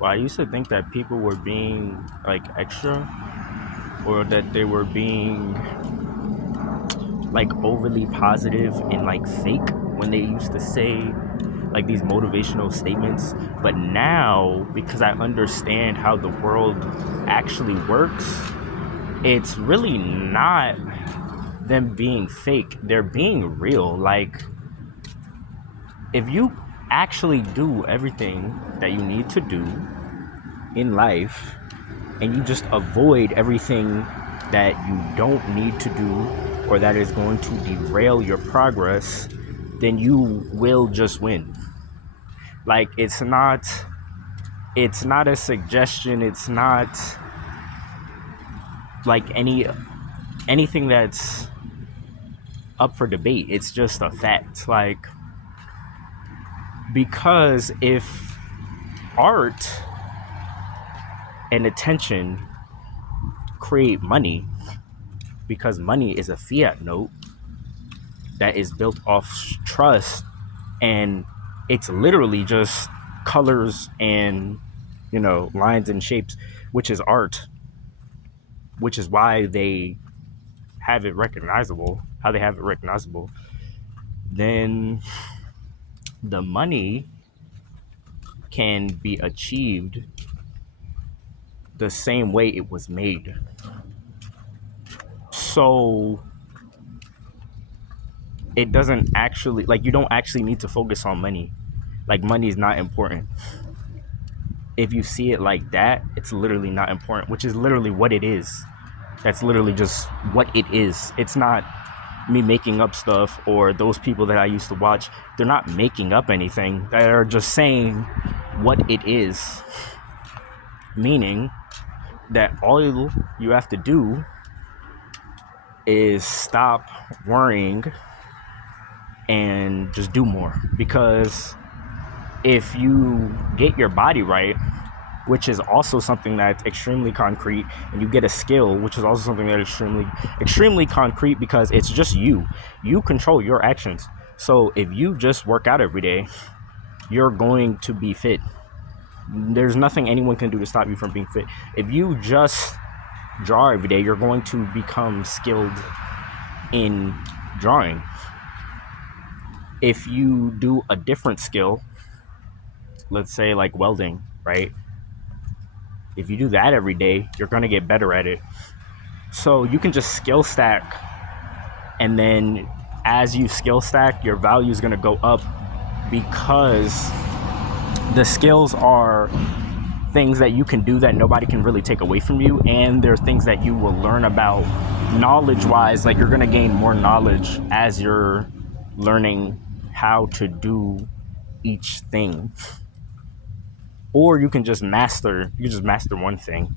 Well, I used to think that people were being like extra, or that they were being like overly positive and like fake when they used to say like these motivational statements. But now, because I understand how the world actually works, it's really not them being fake. They're being real. Like, if you actually do everything that you need to do in life and you just avoid everything that you don't need to do or that is going to derail your progress, then you will just win. Like, it's not a suggestion, it's not like anything that's up for debate. It's just a fact. Like, because if art and attention create money, because money is a fiat note that is built off trust, and it's literally just colors and lines and shapes, which is art, which is why they have it recognizable, how they have it recognizable. Then the money can be achieved the same way it was made. So it doesn't actually, like, you don't actually need to focus on money. Like, money is not important. If you see it like that, it's literally not important, which is literally what it is. That's literally just what it is. It's not me making up stuff, or those people that I used to watch. They're not making up anything. They're just saying what it is. Meaning that all you have to do is stop worrying and just do more. Because if you get your body right, which is also something that's extremely concrete, and you get a skill, which is also something that is extremely concrete, because it's just you control your actions. So if you just work out every day, you're going to be fit. There's nothing anyone can do to stop you from being fit. If you just draw every day, you're going to become skilled in drawing. If you do a different skill, let's say like welding, right? If you do that every day, you're going to get better at it. So you can just skill stack, and then as you skill stack, your value is going to go up, because the skills are things that you can do that nobody can really take away from you, and they're things that you will learn about knowledge wise. Like, you're going to gain more knowledge as you're learning how to do each thing. Or you can just master one thing.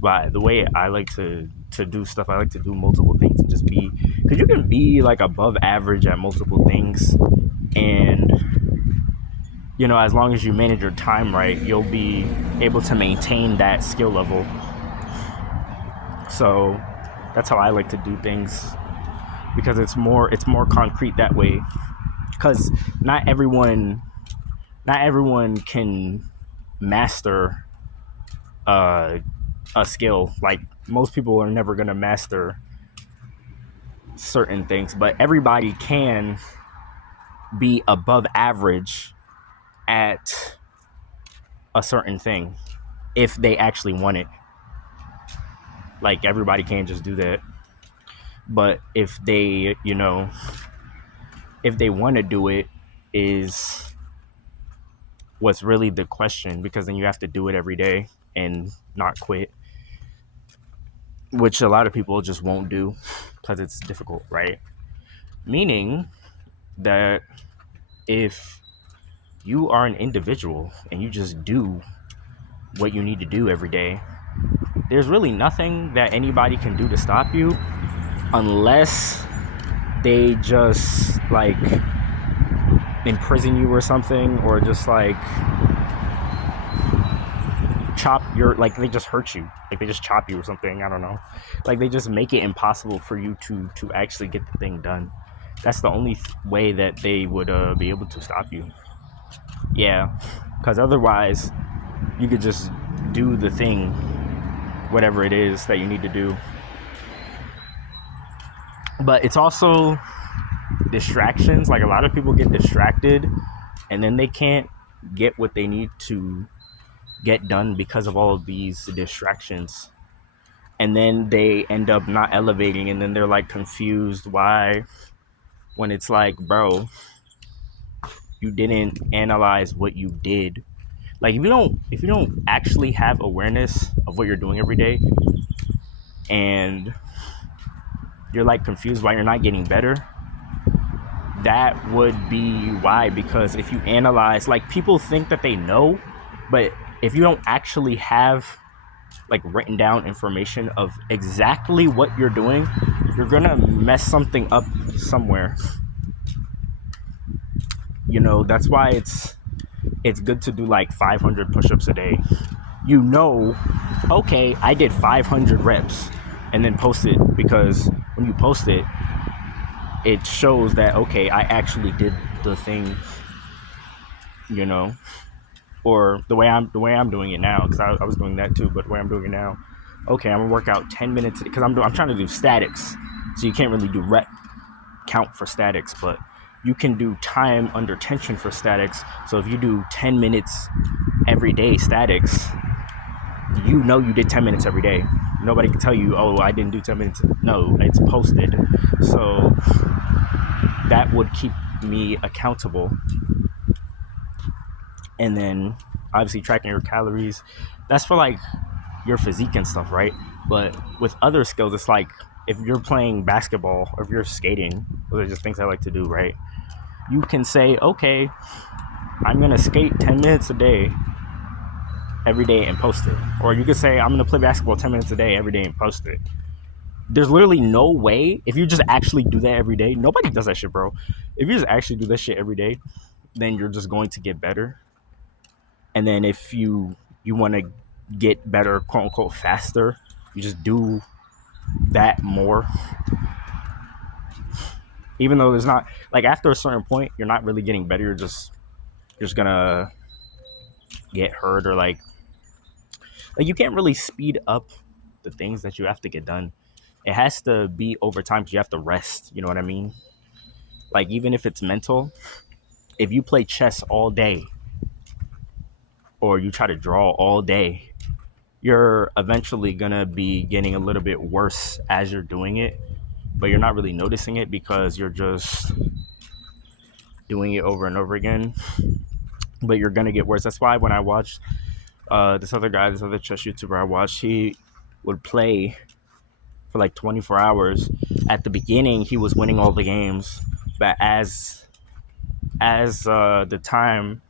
But the way I like to do stuff, I like to do multiple things and just be, because you can be like above average at multiple things, and as long as you manage your time right, you'll be able to maintain that skill level. So that's how I like to do things, because it's more concrete that way. Because not everyone can master a skill. Like, most people are never going to master certain things, but everybody can be above average at a certain thing if they actually want it. Like, everybody can't just do that. But if they, if they want to do it, is what's really the question, because then you have to do it every day and not quit, which a lot of people just won't do because it's difficult, right? Meaning that if you are an individual and you just do what you need to do every day, there's really nothing that anybody can do to stop you, unless they just like imprison you or something, or just like they just hurt you, like they just chop you or something. I don't know, like they just make it impossible for you to actually get the thing done. That's the only way that they would be able to stop you. Yeah, because otherwise you could just do the thing, whatever it is that you need to do. But it's also distractions. Like, a lot of people get distracted and then they can't get what they need to get done because of all of these distractions. And then they end up not elevating, and then they're like confused why, when it's like, bro, you didn't analyze what you did. Like, if you don't actually have awareness of what you're doing every day, and you're like confused why you're not getting better, that would be why. Because if you analyze, like, people think that they know, but if you don't actually have like written down information of exactly what you're doing, you're gonna mess something up somewhere. You know, that's why it's good to do like 500 push-ups a day. You know, okay, I did 500 reps, and then post it, because when you post it, it shows that, okay, I actually did the thing, you know. Or the way I'm doing it now, because I was doing that too, but the way I'm doing it now, okay, I'm gonna work out 10 minutes, because I'm trying to do statics, so you can't really do rep count for statics, but you can do time under tension for statics. So if you do 10 minutes every day statics, you know you did 10 minutes every day. Nobody can tell you, oh, I didn't do 10 minutes. No, it's posted. So that would keep me accountable. And then obviously tracking your calories, that's for like your physique and stuff, right? But with other skills, it's like if you're playing basketball or if you're skating, those are just things I like to do, right? You can say, okay, I'm gonna skate 10 minutes a day every day and post it. Or you could say, I'm gonna play basketball 10 minutes a day every day and post it. There's literally no way, if you just actually do that every day, nobody does that shit, bro. If you just actually do that shit every day, then you're just going to get better. And then if you want to get better, quote unquote, faster, you just do that more. Even though there's not, like, after a certain point, you're not really getting better. You're just gonna get hurt, or like you can't really speed up the things that you have to get done. It has to be over time, because you have to rest. You know what I mean? Like, even if it's mental, if you play chess all day or you try to draw all day, you're eventually gonna be getting a little bit worse as you're doing it, but you're not really noticing it because you're just doing it over and over again. But you're gonna get worse. That's why when I watched this other chess YouTuber I watched, he would play for like 24 hours. At the beginning, he was winning all the games, but as the time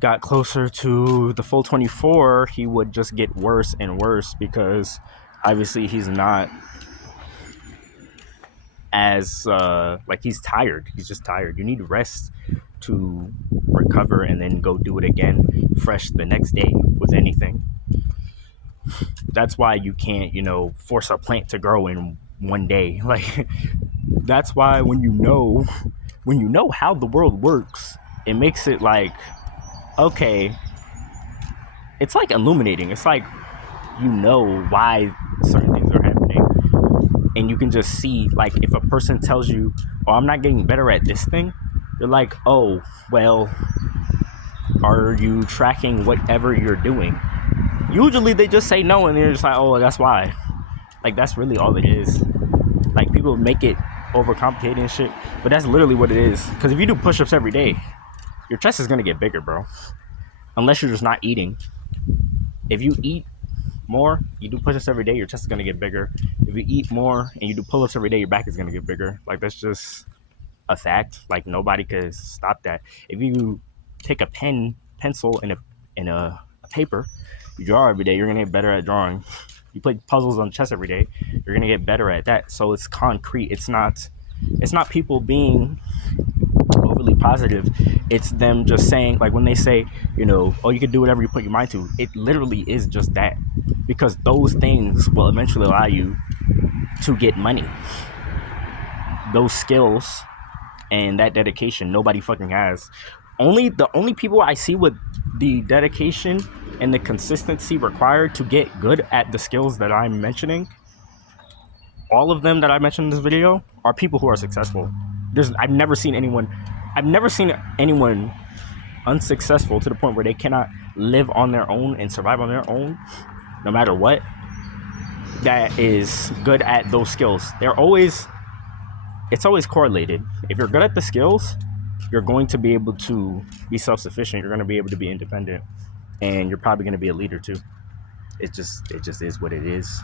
got closer to the full 24, he would just get worse and worse, because obviously he's not as like, he's tired. He's just tired. You need rest to recover and then go do it again fresh the next day with anything. That's why you can't, force a plant to grow in one day. Like, that's why when you know how the world works, it makes it like, okay, it's like illuminating. It's like, why certain things are happening, and you can just see, like, if a person tells you, oh, I'm not getting better at this thing, you're like, oh, well, are you tracking whatever you're doing? Usually they just say no, and they're just like, oh, that's why. Like, that's really all it is. Like, people make it overcomplicated and shit, but that's literally what it is. Because if you do push-ups every day, your chest is gonna get bigger, bro. Unless you're just not eating. If you eat more, you do push-ups every day, your chest is gonna get bigger. If you eat more and you do pull-ups every day, your back is gonna get bigger. Like, that's just a fact. Like, nobody could stop that. If you take a pencil, and a paper, you draw every day, you're gonna get better at drawing. You play puzzles on chess every day, you're gonna get better at that. So it's concrete. It's not people being overly positive. It's them just saying, like, when they say, oh, you can do whatever you put your mind to, it literally is just that. Because those things will eventually allow you to get money. Those skills and that dedication, nobody fucking has. The only people I see with the dedication and the consistency required to get good at the skills that I'm mentioning, all of them that I mentioned in this video, are people who are successful. I've never seen anyone unsuccessful to the point where they cannot live on their own and survive on their own, no matter what, that is good at those skills. It's always correlated. If you're good at the skills, you're going to be able to be self-sufficient. You're going to be able to be independent, and you're probably going to be a leader too. It just is what it is.